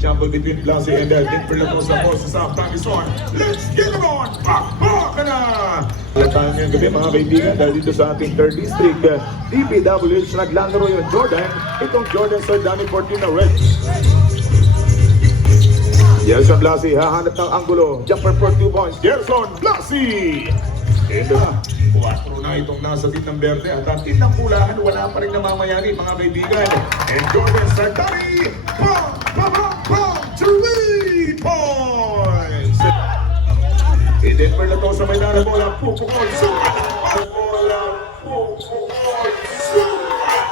jumble between Blasey and Denver Lacosta forces up. Time is on. Let's get it on! Pakpak na! Tayo ngayong gabi mga kaibigan dahil dito sa ating 3rd District DPWH naglalaro yung Jordan. Itong Jordan Sardani 14 na red. Gerson Blasey hahanap ng anggulo. Jumper for 2 points. Gerson Blasey! Ito na. 4 na itong nasa team ng Berde at ang team ng Pulahan wala pa rin namamayani mga kaibigan. And Jordan Sardani, pang, 3 points! I-Denver na to sa may dara bola, Pupukol, sukat! Bola, Pupukol, sukat!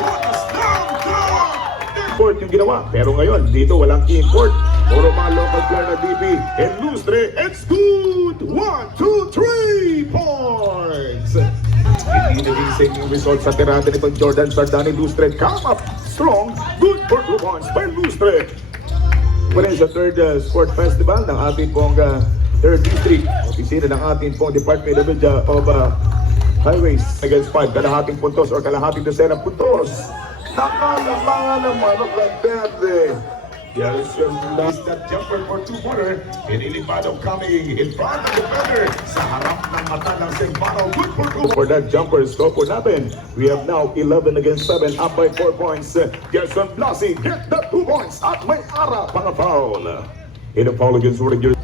Wakas lang ka! Import yung ginawa, pero ngayon dito walang import. Puro mga local player na DP. And Lustre, it's good! 1, 2, 3 points! Hindi naging yung result sa tirada nitong Jordan Sardani. Lustre come up strong. Good for 2 points by Lustre. Mula sa 3rd Sport Festival ng ating pong 3rd District. Opisina ng ating pong Department of Highways against 5. Kalahating puntos or kalahating dosena puntos. Nakalamangan naman ang Berde. Gerson Blasey that jumper for 2-pointer. Inilipado coming in front of the defender. Sa harap ng mata ng Sempano. Good for 2. For that jumper, score po natin. We have now 11 against 7. Up by 4 points. Gerson Blasey get the 2 points. At may ara pang foul. In a foul against Rodriguez.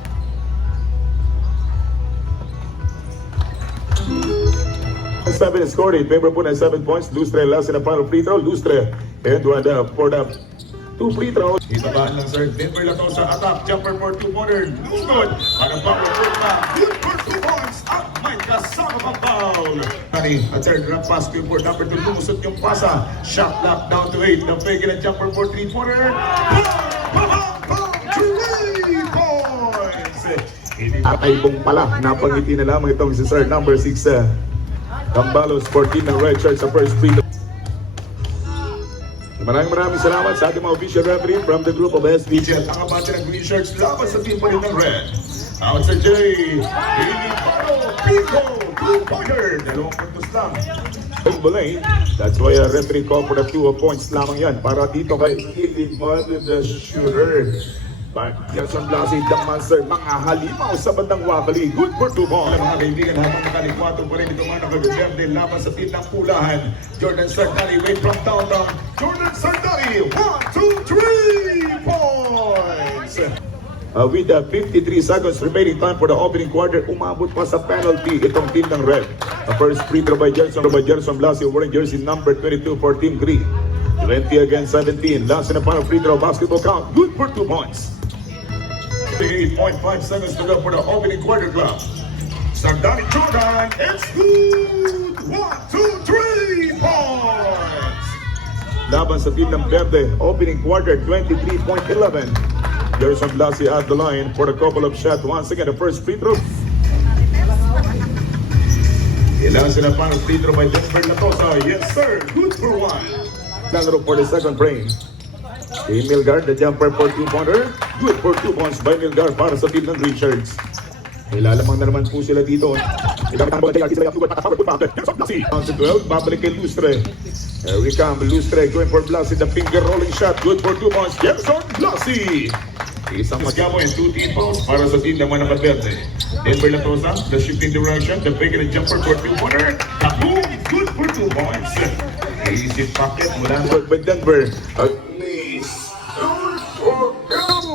Seven is scored in favor po ng 7 points. Lustre last in the final free throw. Lustre and for the 2 free throws. Isabahan ng Sir Denver Latosa attack. Jumper for 2-pointer. No good. Para power for na. Good for 2 points. At may kasama pang foul. A third drop pass. Good for number 2. Lumusot yung pasa. Shot lock down to 8. The fake and a jumper for 3-pointer. 3 points. At ay bong pala. Napangiti na lamang itong si Sir number 6. Cambalos 14 ng red shirt sa first free throw. Maraming salamat sa ating mga official referee from the group of SBJ at ang abante ng green shirts laban sa team pa rin ng red. Out sa J, Iliparo, Pico, 2-pointer, 2 puntos lang. That's why a referee call for the 2 points lamang yan para dito kay Iliparo the shooter. But Gerson Blasey, the monster, mga halimaw sa bandang wakali. Good for 2 points. Mga kaibigan, habang nakalikwato pa rin itong mga nakagagerde laban sa team ng Pulahan. Jordan Sardani, way from downtown. Jordan Sardani, 1, 2, 3 points! With 53 seconds remaining time for the opening quarter, umabot pa sa penalty itong team ng Red. The first free throw by Gerson Blasey, wearing jersey number 22 for Team Green. 20 against 17. Last in the final free throw basketball count. Good for 2 points. 8.5 seconds to go for the opening quarter clock. Sardani Jordan, it's good! 1, 2, 3 points! Laban sa team ng Verde, opening quarter 23.11. Gerson Blasey at the line for a couple of shots. Once again, the first free throw. Ilan sila final free throw by Denver Latosa. Yes sir, good for 1. Laro for the second frame. Milgar, the jumper for 2-pointer. Good for 2 points by Milgar para sa team ng Richards. Ilalamang na naman po sila dito. Ilamang ang bola kay Artista Yakubat at Howard Pulpake. Gerson Blasey. Down to 12, babalik kay Lustre. Here we come, Lustre going for Blasey. The finger rolling shot. Good for 2 points. Gerson Blasey. Isang masyamo and 2 team fouls para sa team naman ng Verde. Denver Latosa, the shifting direction. The fake and a jumper for 2-pointer. Boom! Good for 2 points. Easy pocket mula by Denver.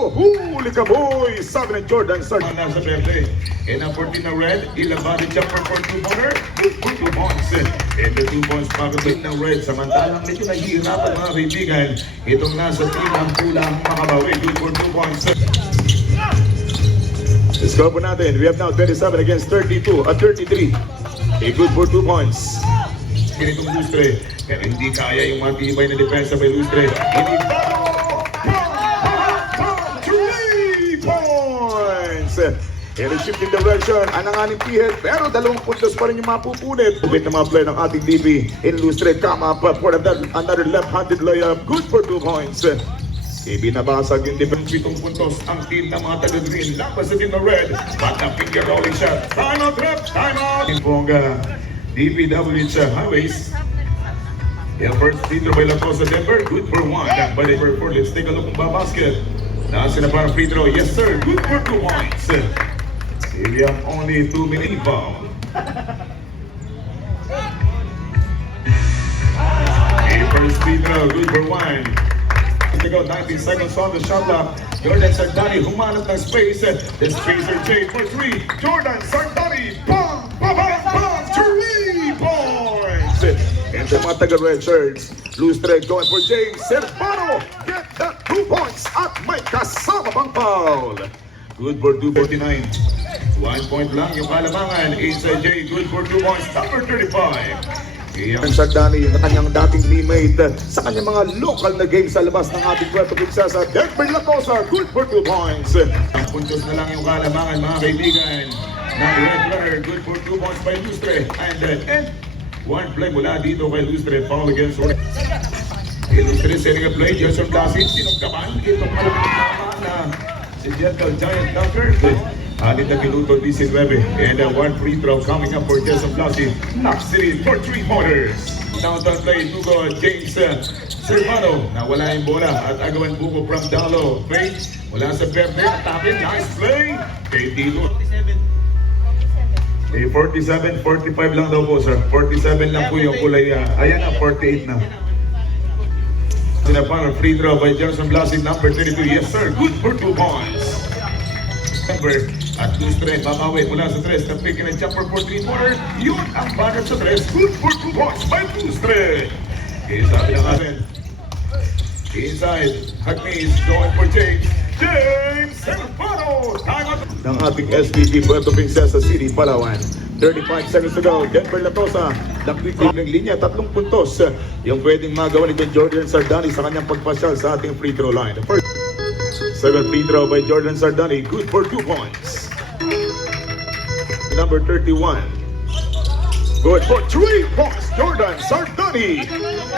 Huli ka boy! Sabi ng Jordan Sardani nasa Verde. And ang 14 na red, ilabang jumper for 2-pointer. Good for 2 points. And the 2 points para sa team ng red. Samantalang medyo nahihirapan mga kaibigan. Itong nasa team ng pula ang makabawi. Good for 2 points. Let's go po natin. We have now 27 against 32 at 33. Good for 2 points. Ganitong Lustre. Pero hindi kaya yung matibay na depensa by Lustre. Hindi in a shifting direction, ananganing pihit, pero 2 puntos pa rin yung mapupunit. Ubit na mga player ng ating DB in Lustre, come up for another left-handed layup. Good for 2 points. Ibinabasag yung defense 7 puntos ang team ng mga taga-green. Lapas sa team ng red, but the finger rolling shot. Time out, rep! Time out! Yung pong DPWH Highways. Yung first free throw by Lacosta Denver, good for one. By number 4, let's take a look kung ba-basket. Nasa na para free throw, yes sir, good for 2 points. We have only 2 minutes rebound. A first free throw, good for one. To go 19 seconds on the shot clock. Jordan Sardani humanap ng space. The spacer Jade for 3. Jordan Sardani, bang, bang, bang, bang, 3 points. And the mga taga-red shirts, loose thread going for James Servano. Get that 2 points at may kasama pang foul. Good for 249. 1 point lang yung kalamangan. Inside Jay, good for 2 points. Number 35. Jordan Sardani na kanyang dating teammate sa kanyang mga local na games sa labas ng ating Puerto Princesa. Denver Lacosta, good for 2 points. Ang puntos na lang yung kalamangan mga kaibigan ng Red Runner, good for 2 points by Lustre. And one play mula dito kay Lustre, foul against Lustre setting a play, Jason Dasit, sinugkaman. Itong malapit na si Gentle Giant Dunker. Alit na minuto 19. And one free throw coming up for Jason Blasi. Knox City for 3 pointers. Downtown play, Dugo James Servano. Nawala yung bola at agawan buko from Dalo. Play mula sa Verde. Tapin, nice play. Kay Tito. 47, 45 lang daw po sir. 47 lang po yung kulay. Ayan na, 48 na. Sinapang free throw by Jason Blasi, number 32. Yes sir, good for 2 points. At Lustre, babawi mula sa 3. Na pick and jumper for 3-pointer. Yun ang bagat sa 3. Good for 2 points by Lustre. Okay, sabi ng atin. Inside, Hackneys going for James. James Servano. Ng ating SPP Puerto Princesa City, Palawan. 35 seconds to go. Denver Latosa. Nakwitig ng linya, 3 puntos. Yung pwedeng magawa ni Jordan Sardani sa kanyang pagpasyal sa ating free throw line. First 7 free throw by Jordan Sardani, good for 2 points. Number 31. Good for 3 points, Jordan Sardani.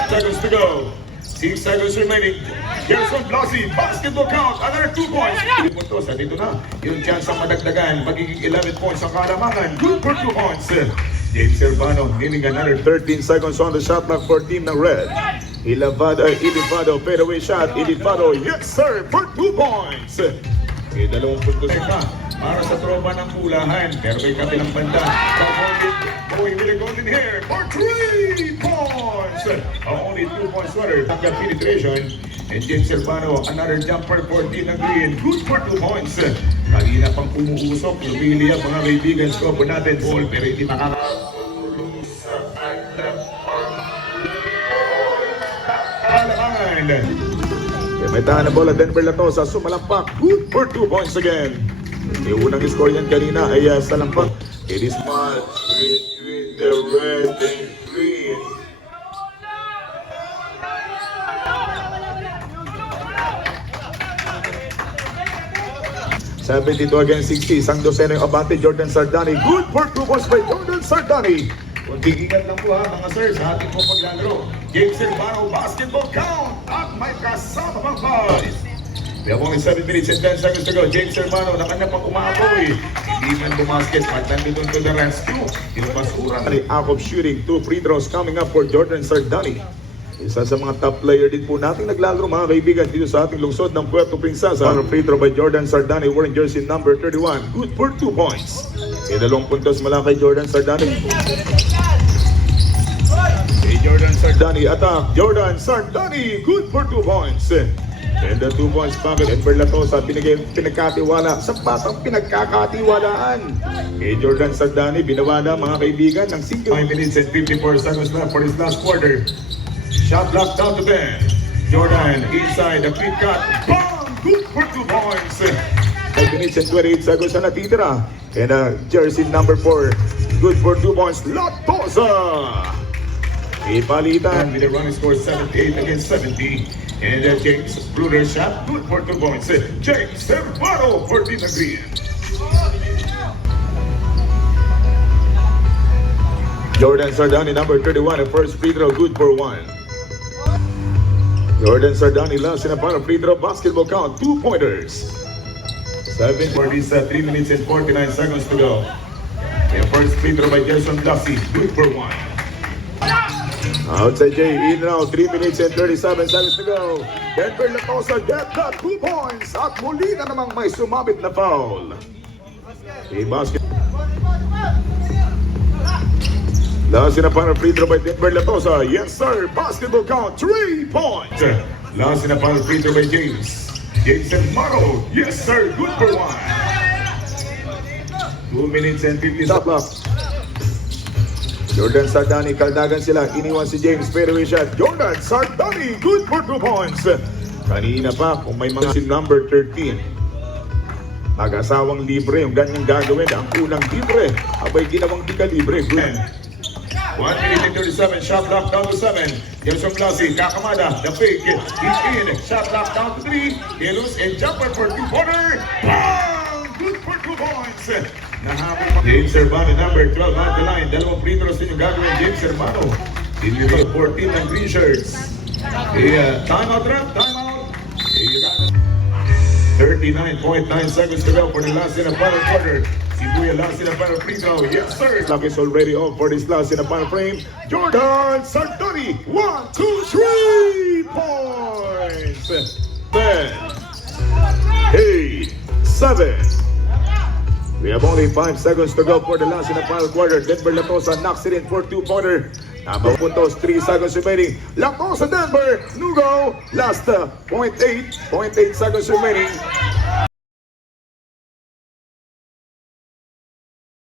Seconds to go. 6 seconds remaining. Gerson Blasi, basketball count, another 2 points. Puntos, at ito na. Yung chance ang madagdagan, magiging 11 points ang kalamangan. Good for 2 points. James Servano, needing another 13 seconds on the shot clock for team ng Red. Ilivado, fadeaway shot. Ilivado, yes sir, for 2 points. Okay, 2 puntos na para sa tropa ng Pulahan. Pero may kabilang banda. Going with the golden hair for 3 points. Only 2 points runner. Tanggal penetration. And James Servano, another jumper for team ng Green. Good for 2 points. Kanina pang umuusok. Lumili ang mga kaibigan. Scope natin. Ball, pero hindi makaka... May tahan na bola, Denver Latosa, sumalampak, good for 2 points again. Yung unang score niyan kanina ay sa lampak. It is match between the red and green. $72 against 60, isang dosena yung abante, Jordan Sardani, good for 2 points by Jordan Sardani. Kunting ingat lang po ha mga sir sa ating po paglalaro. James Servano, basketball count at may kasama pang foul. We have only 7 minutes and 10 seconds to go. James Servano na kanya pang umaapoy. Hindi man bumasket, but nandito to the rescue. Yung basura. Out of shooting, 2 free throws coming up for Jordan Sardani. Isa sa mga top player din po nating naglalaro mga kaibigan dito sa ating lungsod ng Puerto Princesa. Free throw by Jordan Sardani wearing jersey number 31. Good for 2 points. E 2 puntos mula kay Jordan Sardani. Jordan Sardani attack. Jordan Sardani good for 2 points. And the 2 points packet. Denver Latosa pinagkatiwala sa batang pinagkakatiwalaan. Kay Jordan Sardani binawala mga kaibigan ng 5 minutes and 54 seconds left for his last quarter. Shot clock down to 10. Jordan inside the quick cut. Bang! Good for 2 points. 5 minutes and 28 seconds na natitira. And jersey number 4. Good for 2 points. Latosa! Ipalitan with a running score 78 against 70. And James Bruder shot. Good for 2 points. James Servano for Team Green. Jordan Sardani number 31. The first free throw good for 1. Jordan Sardani last in a final free throw basketball count, 2 pointers. 7 for these 3 minutes and 49 seconds to go. The first free throw by Gerson Lassie, good for 1. Outside Jay, in and out, 3 minutes and 37 seconds to go. Denver Latosa get that 2 points. At muli na namang may sumabit na foul. Basket. Last in a final free throw by Denver Latosa. Yes sir, basketball count, 3 points. Last in a final free throw by James. James and Maro. Yes sir, good for 1. 2 minutes and 50 stop clock. Jordan Sardani, kaldagan sila. Iniwan si James, fadeaway shot. Jordan Sardani, good for 2 points. Kanina pa, kung may mga si number 13. Mag-asawang libre, yung ganyang gagawin. Ang unang libre, abay ginawang di ka libre. Good. 1 minute and 37, shot clock down to 7. Gerson Blasi, Kakamada, the fake, he's in. Shot clock down to 3. Hilus and jumper for 2-pointer. Bang! Good for 2 points. James Hermano, number 12 on the line. Dalawang free throws din yung gagawin James Hermano. Sinilito 14 ng green shirts. Timeout rep, timeout. 39.9 seconds to go for the last in the final quarter. Sibuya last in the final free throw. Yes sir. Clock is already on for this last in the final frame. Jordan Sardani, 1, 2, 3 points. 10, 8, 7. We have only 5 seconds to go for the last in the final quarter. Denver Latosa knocks it in for 2-pointer. Tamang puntos, 3 seconds remaining. Latosa Denver, Nugo, last 0.8 seconds remaining.